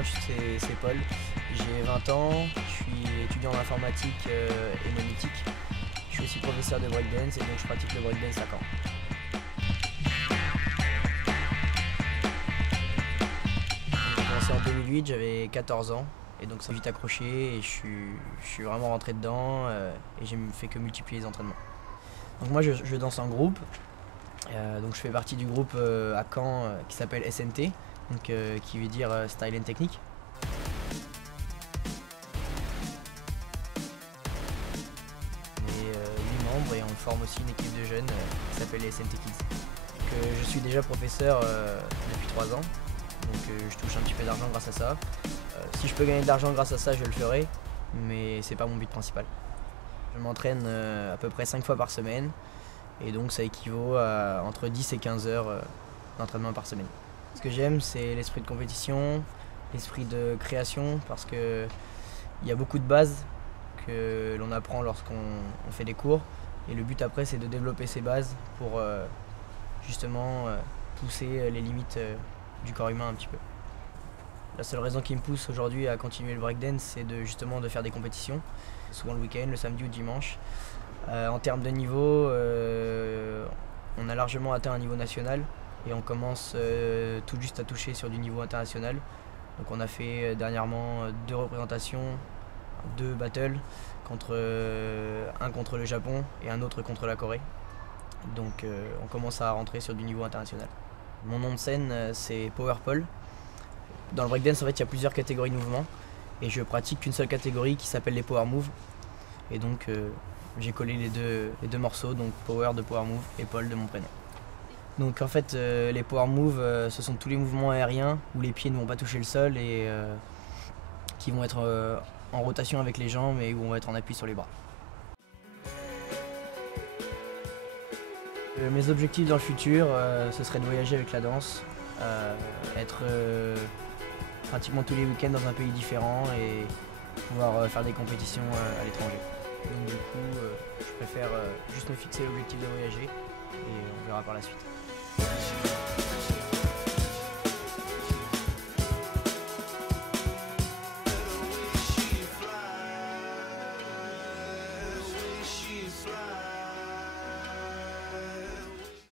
moi c'est Paul, j'ai 20 ans, je suis étudiant en informatique et monétique. Je suis aussi professeur de breakdance et donc je pratique le breakdance à Caen. J'ai commencé en 2008, j'avais 14 ans et donc ça m'a vite accroché et je suis vraiment rentré dedans et j'ai fait que multiplier les entraînements. Donc moi je danse en groupe, donc je fais partie du groupe à Caen qui s'appelle SNT, donc, qui veut dire Style and Technique. On est 8 membres et on forme aussi une équipe de jeunes qui s'appelle les SNT Kids. Donc, je suis déjà professeur depuis 3 ans, donc je touche un petit peu d'argent grâce à ça. Si je peux gagner de l'argent grâce à ça, je le ferai, mais c'est pas mon but principal. Je m'entraîne à peu près 5 fois par semaine et donc ça équivaut à entre 10 et 15 heures d'entraînement par semaine. Ce que j'aime, c'est l'esprit de compétition, l'esprit de création, parce qu'il y a beaucoup de bases que l'on apprend lorsqu'on fait des cours. Et le but après, c'est de développer ces bases pour justement pousser les limites du corps humain un petit peu. La seule raison qui me pousse aujourd'hui à continuer le breakdance, c'est justement de faire des compétitions, souvent le week-end, le samedi ou le dimanche. En termes de niveau, on a largement atteint un niveau national et on commence tout juste à toucher sur du niveau international. Donc on a fait dernièrement 2 représentations, 2 battles, un contre le Japon et un autre contre la Corée. Donc on commence à rentrer sur du niveau international. Mon nom de scène c'est Power Paul. Dans le breakdance en fait il y a plusieurs catégories de mouvements et je pratique qu'une seule catégorie qui s'appelle les Power Moves. Et donc j'ai collé les deux morceaux, donc Power de Power Move et Paul de mon prénom. Donc en fait les Power Moves ce sont tous les mouvements aériens où les pieds ne vont pas toucher le sol et qui vont être en rotation avec les jambes et où on va être en appui sur les bras. Mes objectifs dans le futur ce serait de voyager avec la danse, être pratiquement tous les week-ends dans un pays différent et pouvoir faire des compétitions à l'étranger. Donc du coup, je préfère juste me fixer l'objectif de voyager et on verra par la suite.